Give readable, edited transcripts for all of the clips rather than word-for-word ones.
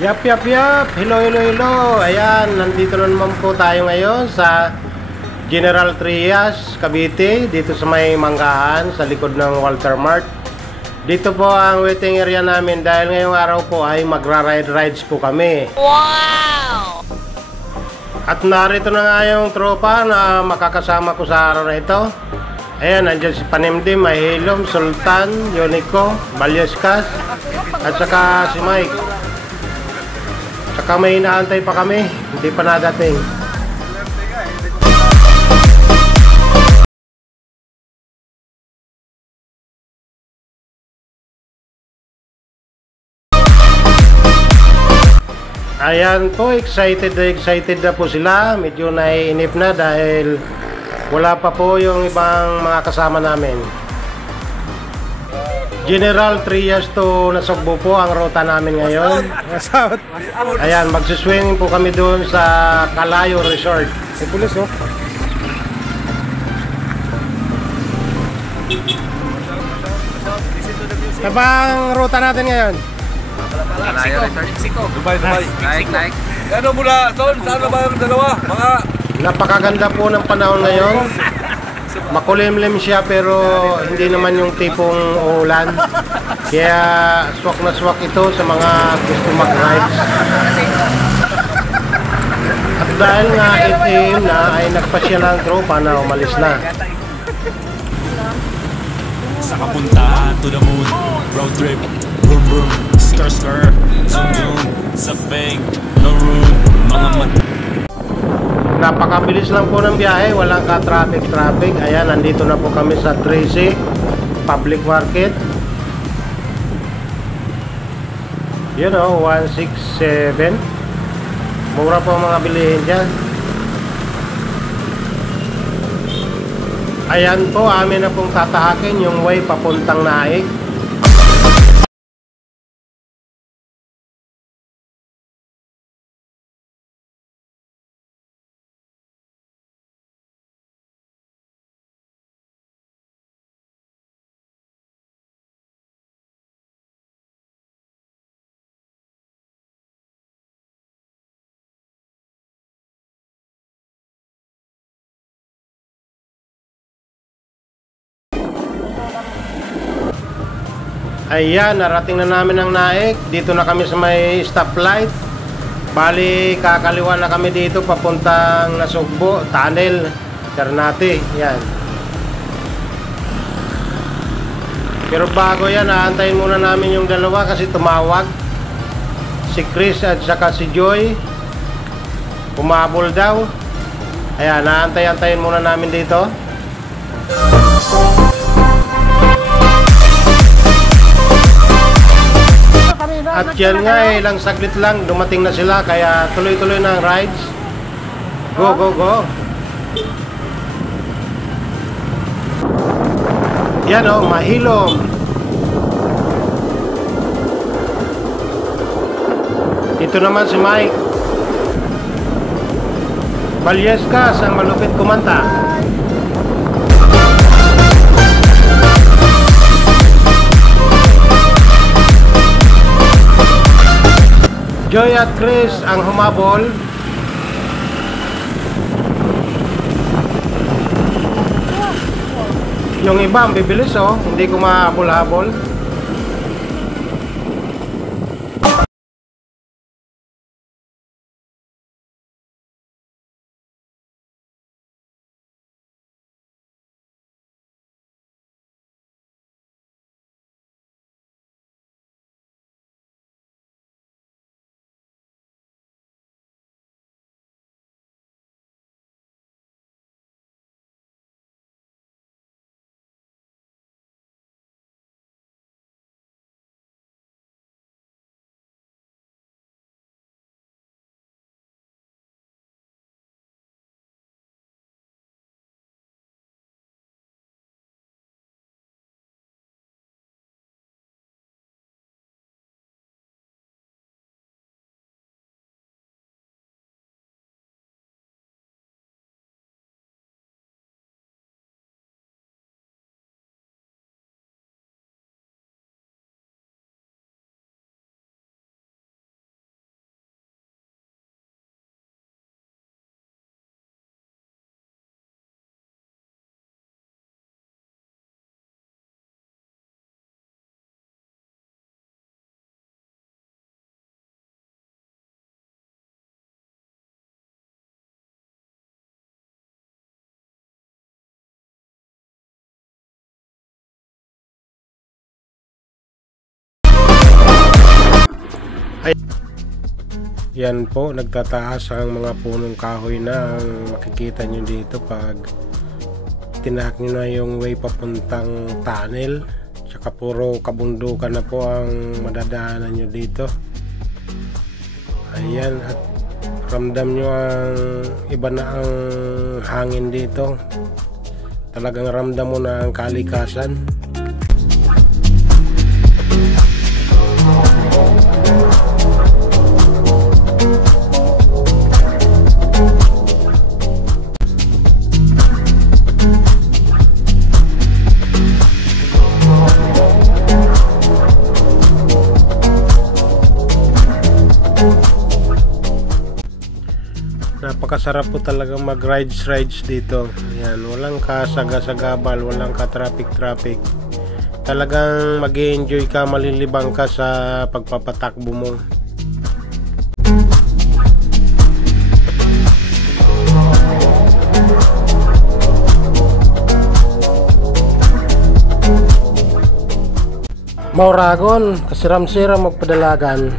Yap, yap, yap. Hello, hello, hello. Ayan, nandito na naman po tayo ngayon sa General Trias, Cavite. Dito sa may Manggahan, sa likod ng Walter Mart. Dito po ang waiting area namin dahil ngayong araw po ay magra-rides po kami. Wow! At narito na nga yung tropa na makakasama ko sa araw na ito. Ayan, nandiyan si Panimdim, Mahilom, Sultan, Yonico, Balyeskas, at saka si Mike. Saka may inaantay pa kami, hindi pa nadating. Ayan po, excited na po sila. Medyo naiinip na dahil wala pa po yung ibang mga kasama namin. General Trias to Nasugbo po ang ruta namin ngayon. Ayan, magsiswimming po kami doon sa Calayo Resort. May pulis, oh. Sabang ruta natin ngayon? Calayo Resort, Mexico. Dubai. Naik. Ano mula, Son? Saan na ba yung dalawa? Mga... Napakaganda po ng panahon ngayon. Makulimlim siya pero hindi naman yung tipong ulan. Kaya swak na swak ito sa mga gusto mag-rides. At dahil nga itim na ay nagpasya ng tropa na umalis na. Sa kapuntahan to the moon, road trip, vroom vroom, skr skr, zoom zoom, sa fake, no room, mga mat. Napakabilis lang po ng biyahe, walang ka-traffic. Ayan, nandito na po kami sa Tracy Public Market. You know, 167. Mura po ang mga bilihin dyan. Ayan po, amin na pong tatahakin yung way papuntang Naik. Ayan, narating na namin ang Naik. Dito na kami sa may stoplight. Bali, kakaliwa na kami dito papuntang Nasugbo, Tunnel, Ternate. Yan. Pero bago yan, aantayin muna namin yung dalawa kasi tumawag. Si Chris at saka si Joy. Pumabol daw. Ayan, naantay-antayin muna namin dito. At yan nga, ilang saglit lang dumating na sila, kaya tuloy-tuloy na ang rides. Go, go, go. Yan o, Mahilom. Ito naman si Mike. Balyeskas ang malupit kumanta. Joy at Chris ang humabol. Yung iba ang bibilis, oh, hindi ko mahabol-habol. Yan po, nagtataas ang mga punong kahoy na ang makikita nyo dito pag tinak nyo na yung way papuntang tunnel. Tsaka puro kabundukan na po ang madadaanan nyo dito. Ayan, at ramdam nyo ang iba na ang hangin dito. Talagang ramdam mo na ang kalikasan. Napakasarap po talaga mag-rides dito. Ayan, walang kasaga-sagabal, walang ka-traffic. Talagang mag-enjoy ka, malilibang ka sa pagpapatakbo mo. Mauragon, kasiram-siram magpadalagan.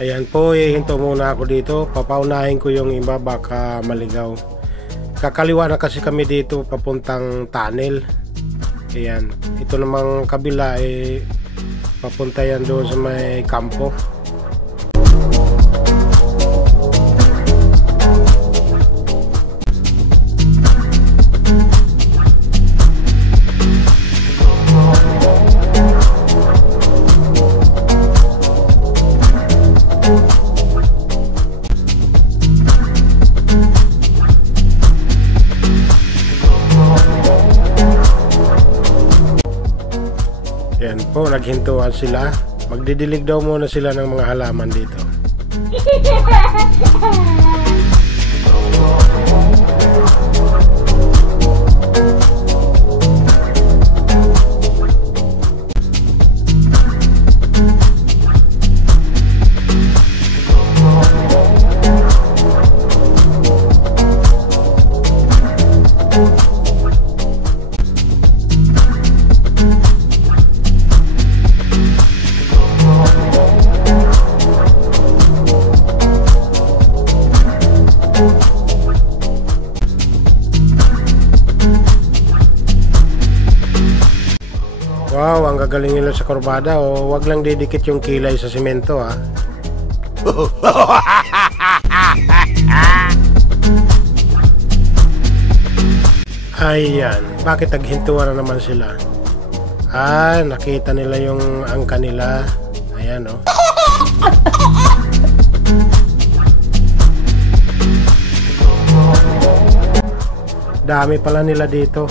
Ayan po, hihinto muna ako dito. Papaunahin ko yung iba, baka maligaw. Kakaliwa na kasi kami dito papuntang tunnel. Ayan, ito namang kabila papunta yan doon sa may kampo. Yan po, naghintuan sila. Magdidilig daw muna sila ng mga halaman dito. Wow, ang gagaling nila sa kurbada. Wag lang didikit yung kilay sa simento, ha. Ayan, bakit naghintuan na naman sila? Nakita nila yung angka nila. Ayan, oh. Dami pala nila dito.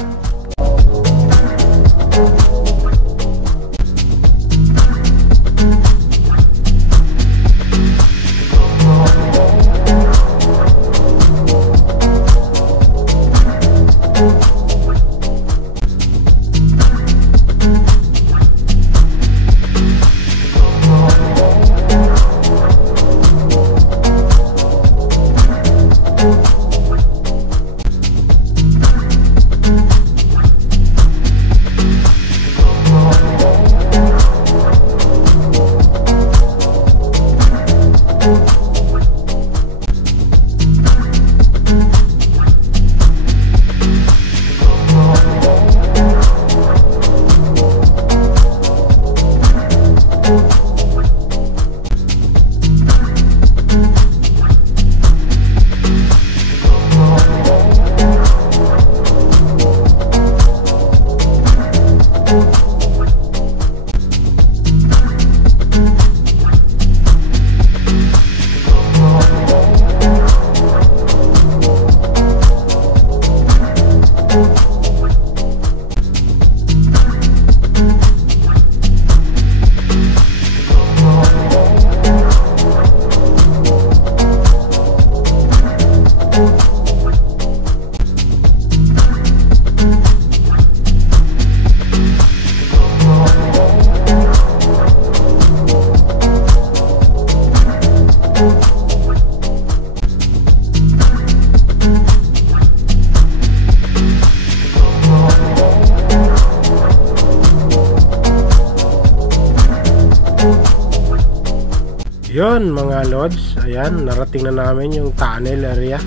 Yun mga lods, ayan, narating na namin yung tunnel area.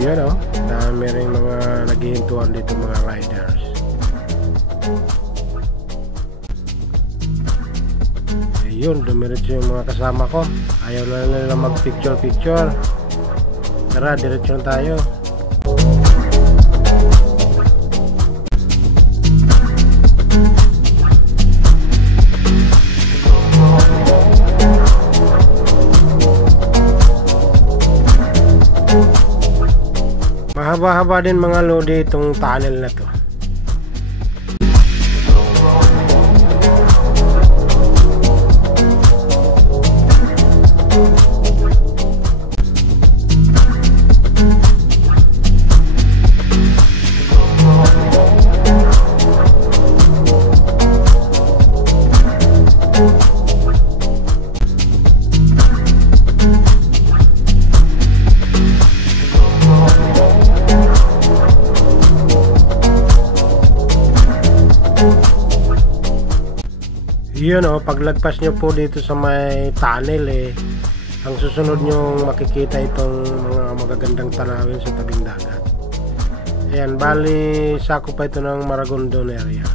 Yun oh, dami rin mga naghihintuan dito mga riders. Ayun, dumiretso yung mga kasama ko. Ayaw na nila mag picture. Tara, diretso na tayo. Mahaba-haba din mga lodi itong tunnel na to. Yun o, paglagpas nyo po dito sa may tunnel ang susunod nyo makikita itong mga magagandang tanawin sa tabing dagat. Ayan, bali sakop pa ito ng Maragondon area.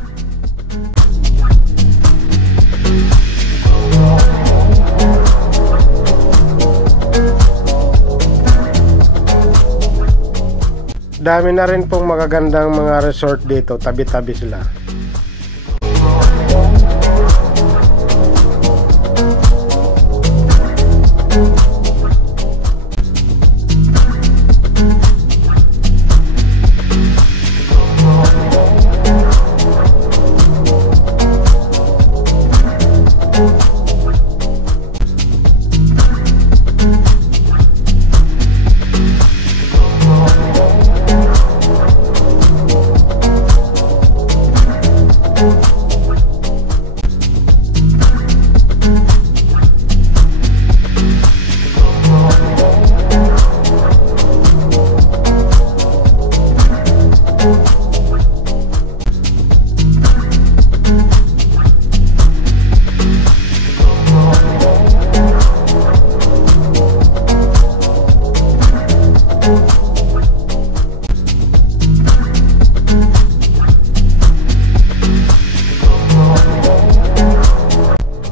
Dami na rin pong magagandang mga resort dito, tabi-tabi sila.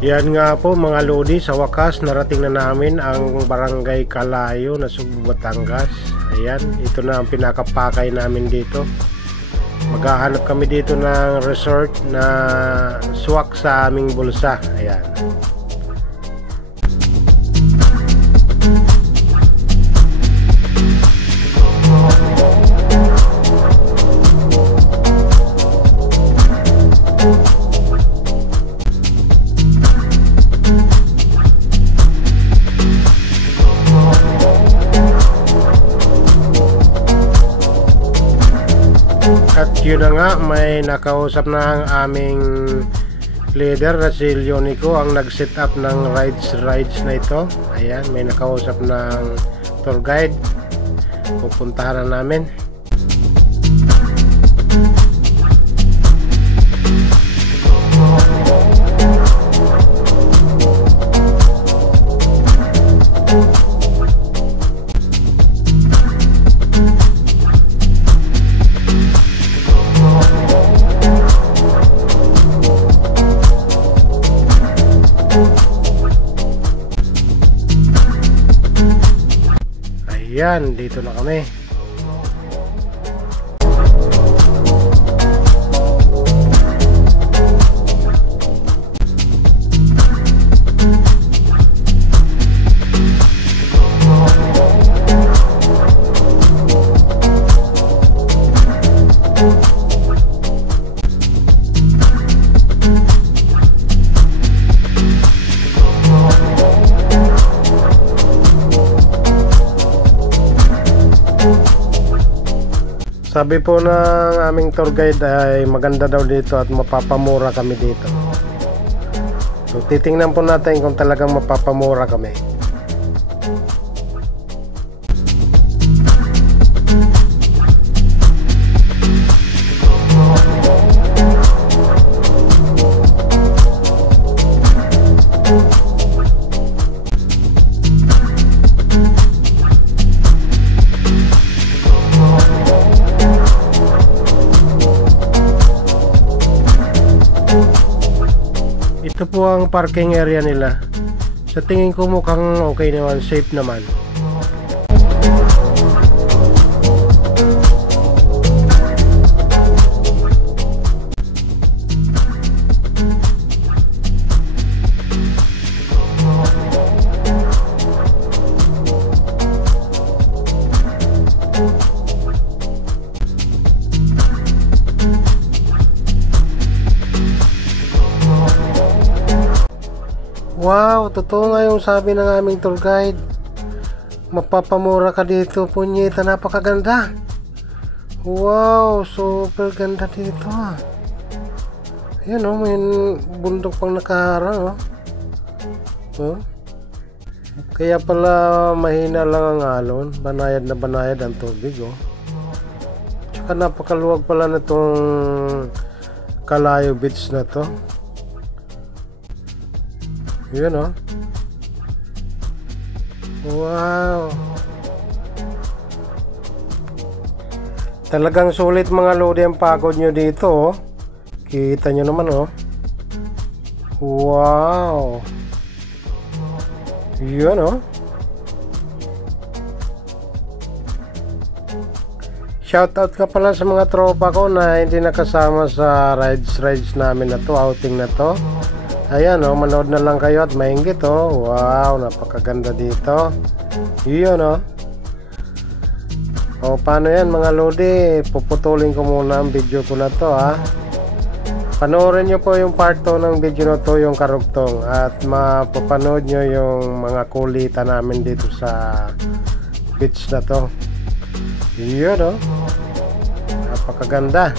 Yan nga po mga lodi, sa wakas narating na namin ang Barangay Kalayo na Subo, Batangas. Ayan, ito na ang pinakapakay namin dito. Maghahanap kami dito ng resort na swak sa aming bulsa. Ayan. At yun na nga, may nakausap na ang aming leader na si Leonico ang nag-set up ng rides na ito. Ayan, may nakausap ng tour guide. Pupuntahan na namin. Ayan, dito na kami. Sabi po ng aming tour guide ay maganda daw dito at mapapamura kami dito. So titingnan po natin kung talagang mapapamura kami. Ito po ang parking area nila. Sa tingin ko mukhang okay naman, safe naman. Wow, totoo nga yung sabi ng aming tour guide. Mapapamura ka dito, punyeta, napakaganda. Wow, super ganda dito. Ayan o, may bundok pang nakaharang o. Kaya pala mahina lang ang alon, banayad na banayad ang tubig o. Tsaka napakaluwag pala na itong Calayo Beach na to. Yun o. Wow. Talagang sulit mga lodi ang pagod nyo dito o. Kita nyo naman o. Wow. Yun o. Shoutout ka pala sa mga tropa ko na hindi nakasama sa rides namin na to, outing na to. Ayan o, manood na lang kayo at mainggit o. Wow, napakaganda dito. Yun o. O paano yan mga lodi, puputulin ko muna ang video ko na to ha. Panoorin nyo po yung part 2 ng video na to, yung karugtong. At mapapanood nyo yung mga kulitan namin dito sa beach na to. Yun o. Napakaganda.